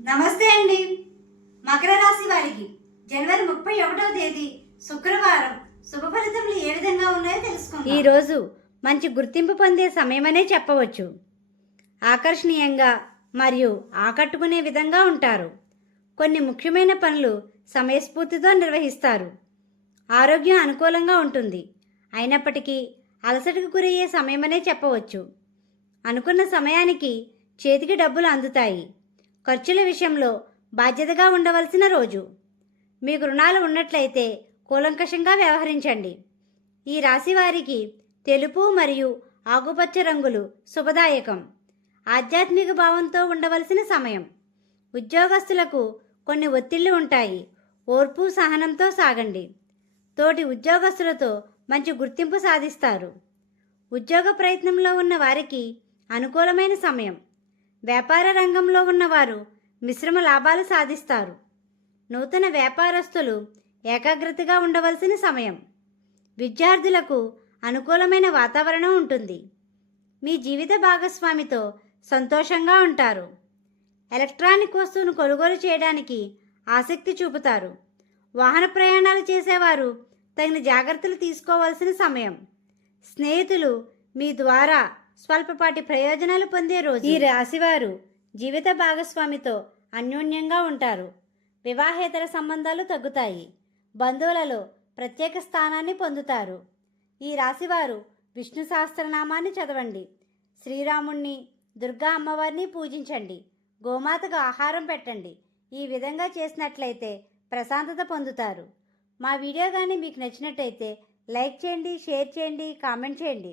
నమస్తే అండి. మకర రాశి వారికి జనవరి ముప్పై ఒకటవ తేదీ శుక్రవారం శుభ ఫలితములు ఏ విధంగా ఉన్నాయో తెలుసుకుందాం. ఈరోజు మంచి గుర్తింపు పొందే సమయమనే చెప్పవచ్చు. ఆకర్షణీయంగా మరియు ఆకట్టుకునే విధంగా ఉంటారు. కొన్ని ముఖ్యమైన పనులు సమయస్ఫూర్తితో నిర్వహిస్తారు. ఆరోగ్యం అనుకూలంగా ఉంటుంది. అయినప్పటికీ అలసటకు గురయ్యే సమయమనే చెప్పవచ్చు. అనుకున్న సమయానికి చేతికి డబ్బులు అందుతాయి. ఖర్చుల విషయంలో బాధ్యతగా ఉండవలసిన రోజు. మీకు రుణాలు ఉన్నట్లయితే కూలంకషంగా వ్యవహరించండి. ఈ రాశి వారికి తెలుపు మరియు ఆకుపచ్చ రంగులు శుభదాయకం. ఆధ్యాత్మిక భావంతో ఉండవలసిన సమయం. ఉద్యోగస్తులకు కొన్ని ఒత్తిళ్ళు ఉంటాయి. ఓర్పు సహనంతో సాగండి. తోటి ఉద్యోగస్తులతో మంచి గుర్తింపు సాధిస్తారు. ఉద్యోగ ప్రయత్నంలో ఉన్న వారికి అనుకూలమైన సమయం. వ్యాపార రంగంలో ఉన్నవారు మిశ్రమ లాభాలు సాధిస్తారు. నూతన వ్యాపారస్తులు ఏకాగ్రతగా ఉండవలసిన సమయం. విద్యార్థులకు అనుకూలమైన వాతావరణం ఉంటుంది. మీ జీవిత భాగస్వామితో సంతోషంగా ఉంటారు. ఎలక్ట్రానిక్ వస్తువును కొనుగోలు చేయడానికి ఆసక్తి చూపుతారు. వాహన ప్రయాణాలు చేసేవారు తగిన జాగ్రత్తలు తీసుకోవాల్సిన సమయం. స్నేహితులు మీ ద్వారా స్వల్పపాటి ప్రయోజనాలు పొందే రోజు. ఈ రాశివారు జీవిత భాగస్వామితో అన్యోన్యంగా ఉంటారు. వివాహేతర సంబంధాలు తగ్గుతాయి. బంధువులలో ప్రత్యేక స్థానాన్ని పొందుతారు. ఈ రాశివారు విష్ణు సహస్రనామాన్ని చదవండి. శ్రీరాముణ్ణి దుర్గా అమ్మవారిని పూజించండి. గోమాతకు ఆహారం పెట్టండి. ఈ విధంగా చేసినట్లయితే ప్రశాంతత పొందుతారు. మా వీడియో కానీ మీకు నచ్చినట్టయితే లైక్ చేయండి షేర్ చేయండి కామెంట్ చేయండి.